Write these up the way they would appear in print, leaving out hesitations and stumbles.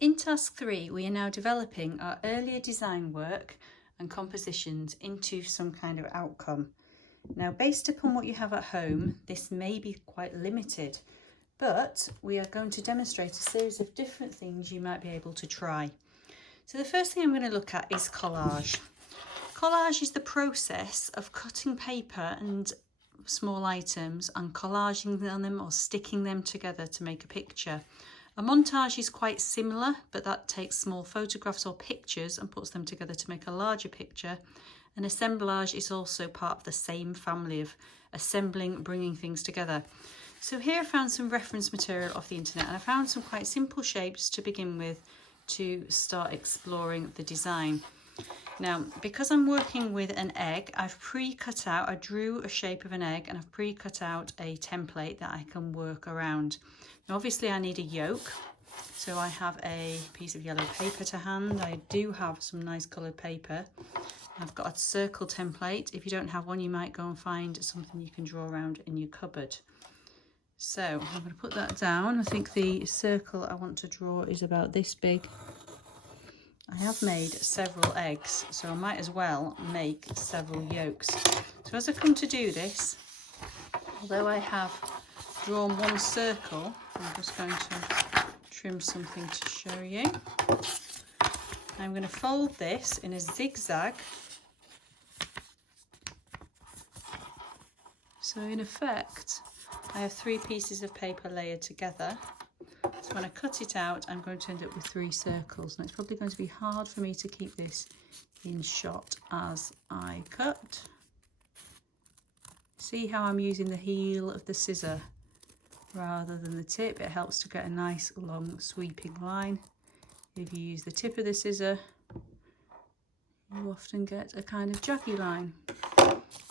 In task 3, we are now developing our earlier design work and compositions into some kind of outcome. Now, based upon what you have at home, this may be quite limited, but we are going to demonstrate a series of different things you might be able to try. So the first thing I'm going to look at is collage. Collage is the process of cutting paper and small items and collaging them or sticking them together to make a picture. A montage is quite similar, but that takes small photographs or pictures and puts them together to make a larger picture. An assemblage is also part of the same family of assembling, bringing things together. So here I found some reference material off the internet, and I found some quite simple shapes to begin with to start exploring the design. Now, because I'm working with an egg, I've pre-cut out, I drew a shape of an egg and I've pre-cut out a template that I can work around. Now, obviously I need a yolk, so I have a piece of yellow paper to hand. I do have some nice coloured paper. I've got a circle template. If you don't have one, you might go and find something you can draw around in your cupboard. So I'm going to put that down. I think the circle I want to draw is about this big. I have made several eggs, so I might as well make several yolks. So as I come to do this, although I have drawn one circle, I'm just going to trim something to show you. I'm going to fold this in a zigzag. So in effect, I have 3 pieces of paper layered together. So when I cut it out, I'm going to end up with 3 circles, and it's probably going to be hard for me to keep this in shot as I cut. See how I'm using the heel of the scissor rather than the tip? It helps to get a nice long sweeping line. If you use the tip of the scissor, you often get a kind of jaggy line.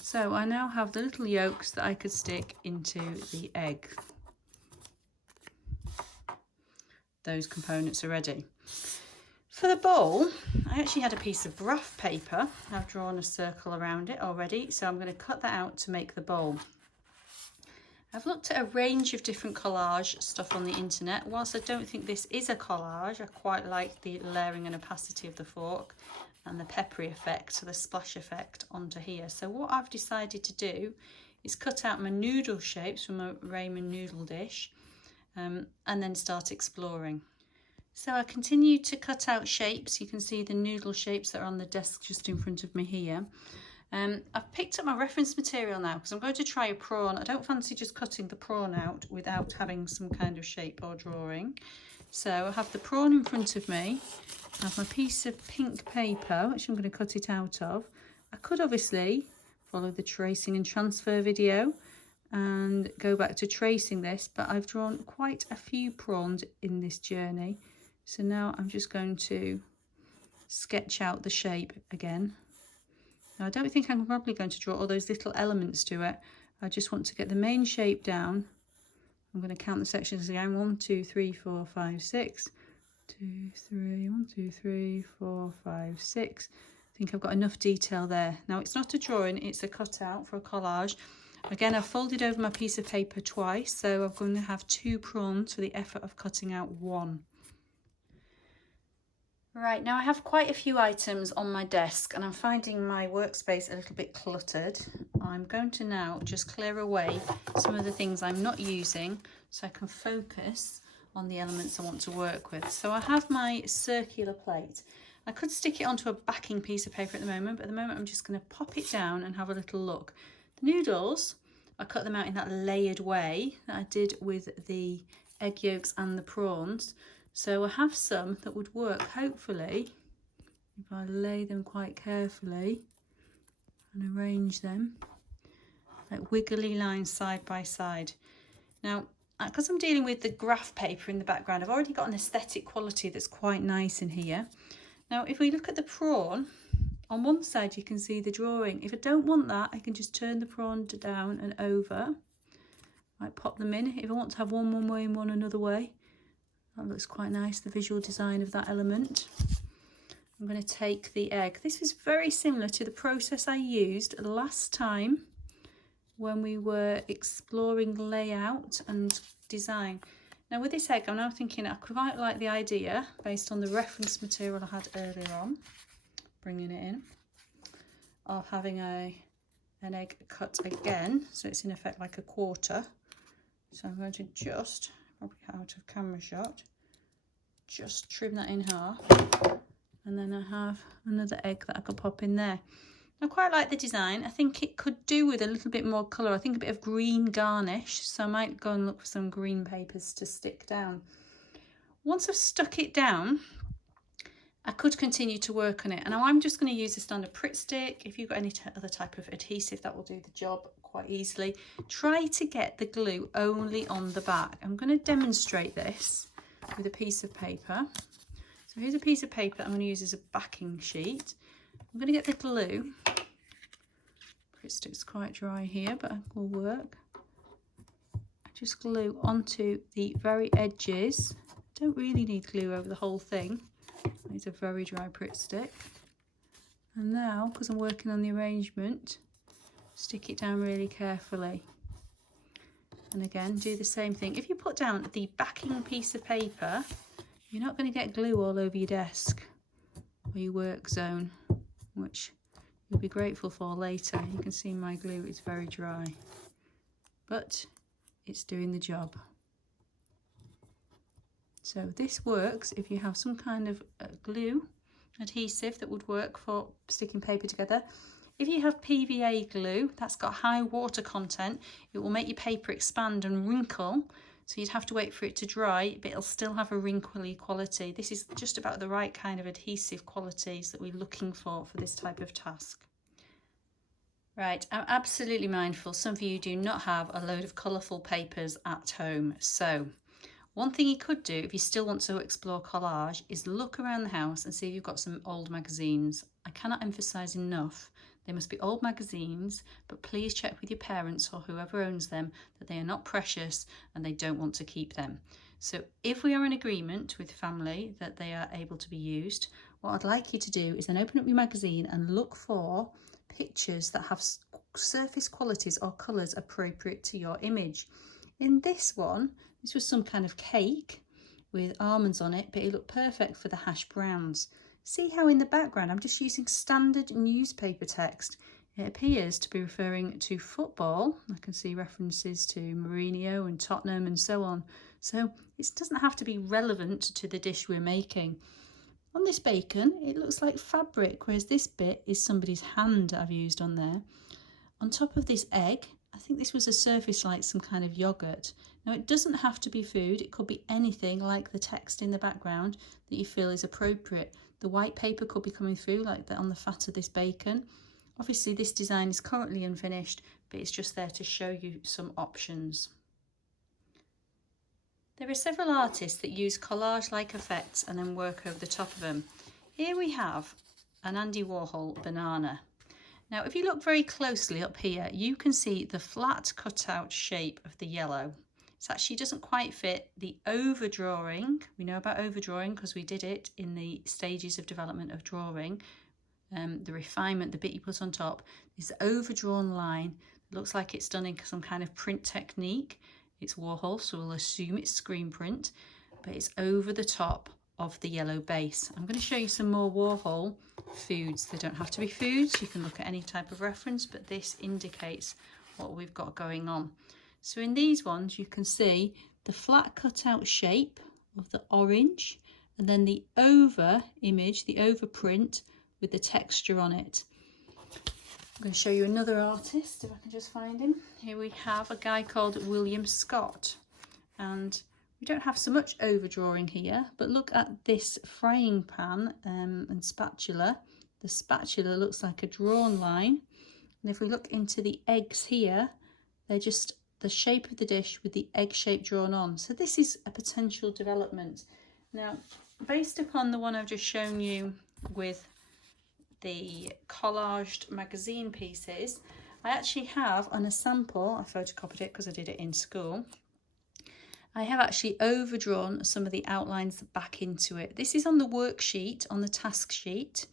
So I now have the little yolks that I could stick into the egg. Those components are ready. For the bowl, I actually had a piece of graph paper. I've drawn a circle around it already, so I'm going to cut that out to make the bowl. I've looked at a range of different collage stuff on the internet. Whilst I don't think this is a collage, I quite like the layering and opacity of the fork and the peppery effect, so the splash effect onto here. So what I've decided to do is cut out my noodle shapes from a ramen noodle dish. And then start exploring. So I continue to cut out shapes. You can see the noodle shapes that are on the desk just in front of me here. I've picked up my reference material now because I'm going to try a prawn. I don't fancy just cutting the prawn out without having some kind of shape or drawing. So I have the prawn in front of me. I have my piece of pink paper, which I'm going to cut it out of. I could obviously follow the tracing and transfer video and go back to tracing this, but I've drawn quite a few prawns in this journey, so now I'm just going to sketch out the shape again. Now I don't think I'm probably going to draw all those little elements to it. I just want to get the main shape down. I'm going to count the sections again. 1 2 3 4 5 6 2 3 1 2 3 4 5 6. I think I've got enough detail there. Now it's not a drawing, it's a cutout for a collage. Again, I've folded over my piece of paper twice, so I'm going to have 2 prawns for the effort of cutting out 1. Right, now I have quite a few items on my desk and I'm finding my workspace a little bit cluttered. I'm going to now just clear away some of the things I'm not using so I can focus on the elements I want to work with. So I have my circular plate. I could stick it onto a backing piece of paper at the moment, but at the moment I'm just going to pop it down and have a little look. The noodles, I cut them out in that layered way that I did with the egg yolks and the prawns. So I have some that would work, hopefully, if I lay them quite carefully and arrange them like wiggly lines side by side. Now, because I'm dealing with the graph paper in the background, I've already got an aesthetic quality that's quite nice in here. Now, if we look at the prawn, on one side you can see the drawing. If I don't want that, I can just turn the prawn down and over. I pop them in. If I want to have one way and one another way, that looks quite nice, the visual design of that element. I'm going to take the egg. This is very similar to the process I used last time when we were exploring layout and design. Now with this egg, I'm now thinking I quite like the idea, based on the reference material I had earlier on, bringing it in, of having an egg cut again, so it's in effect like a quarter. So I'm going to just, probably out of camera shot, just trim that in half, and then I have another egg that I could pop in there. I quite like the design. I think it could do with a little bit more colour. I think a bit of green garnish, so I might go and look for some green papers to stick down. Once I've stuck it down, I could continue to work on it. And now I'm just going to use a standard Pritt stick. If you've got any other type of adhesive, that will do the job quite easily. Try to get the glue only on the back. I'm going to demonstrate this with a piece of paper. So here's a piece of paper I'm going to use as a backing sheet. I'm going to get the glue. Pritt stick's quite dry here, but it will work. I just glue onto the very edges. Don't really need glue over the whole thing. It's a very dry Pritt stick. And now, because I'm working on the arrangement, stick it down really carefully. And again, do the same thing. If you put down the backing piece of paper, you're not going to get glue all over your desk or your work zone, which you'll be grateful for later. You can see my glue is very dry, but it's doing the job. So this works if you have some kind of glue adhesive that would work for sticking paper together. If you have PVA glue that's got high water content, it will make your paper expand and wrinkle. So you'd have to wait for it to dry, but it'll still have a wrinkly quality. This is just about the right kind of adhesive qualities that we're looking for this type of task. Right, I'm absolutely mindful some of you do not have a load of colourful papers at home. So one thing you could do if you still want to explore collage is look around the house and see if you've got some old magazines. I cannot emphasise enough, they must be old magazines, but please check with your parents or whoever owns them that they are not precious and they don't want to keep them. So if we are in agreement with family that they are able to be used, what I'd like you to do is then open up your magazine and look for pictures that have surface qualities or colours appropriate to your image. In this one, this was some kind of cake with almonds on it, but it looked perfect for the hash browns. See how in the background I'm just using standard newspaper text. It appears to be referring to football. I can see references to Mourinho and Tottenham and so on. So it doesn't have to be relevant to the dish we're making. On this bacon, it looks like fabric, whereas this bit is somebody's hand I've used on there. On top of this egg, I think this was a surface like some kind of yogurt. Now it doesn't have to be food, it could be anything like the text in the background that you feel is appropriate. The white paper could be coming through like that on the fat of this bacon. Obviously this design is currently unfinished, but it's just there to show you some options. There are several artists that use collage-like effects and then work over the top of them. Here we have an Andy Warhol banana. Now, if you look very closely up here, you can see the flat cutout shape of the yellow. It actually doesn't quite fit the overdrawing. We know about overdrawing because we did it in the stages of development of drawing. The refinement, the bit you put on top, is the overdrawn line. It looks like it's done in some kind of print technique. It's Warhol, so we'll assume it's screen print, but it's over the top of the yellow base. I'm going to show you some more Warhol foods. They don't have to be foods, you can look at any type of reference, but this indicates what we've got going on. So in these ones you can see the flat cutout shape of the orange and then the over image, the over print with the texture on it. I'm going to show you another artist, if I can just find him. Here we have a guy called William Scott, and we don't have so much overdrawing here, but look at this frying pan and spatula. The spatula looks like a drawn line, and if we look into the eggs here, they're just the shape of the dish with the egg shape drawn on. So this is a potential development. Now, based upon the one I've just shown you with the collaged magazine pieces, I actually have on a sample, I photocopied it because I did it in school, I have actually overdrawn some of the outlines back into it. This is on the worksheet, on the task sheet,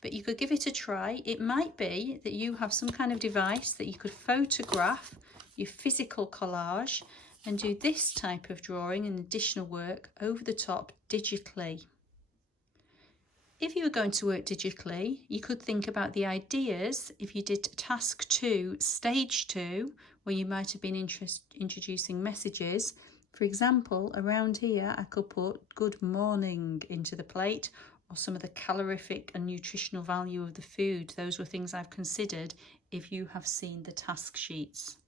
but you could give it a try. It might be that you have some kind of device that you could photograph your physical collage and do this type of drawing and additional work over the top digitally. If you were going to work digitally, you could think about the ideas if you did task 2, stage 2, where you might have been introducing messages. For example, around here I could put good morning into the plate, or some of the calorific and nutritional value of the food. Those were things I've considered if you have seen the task sheets.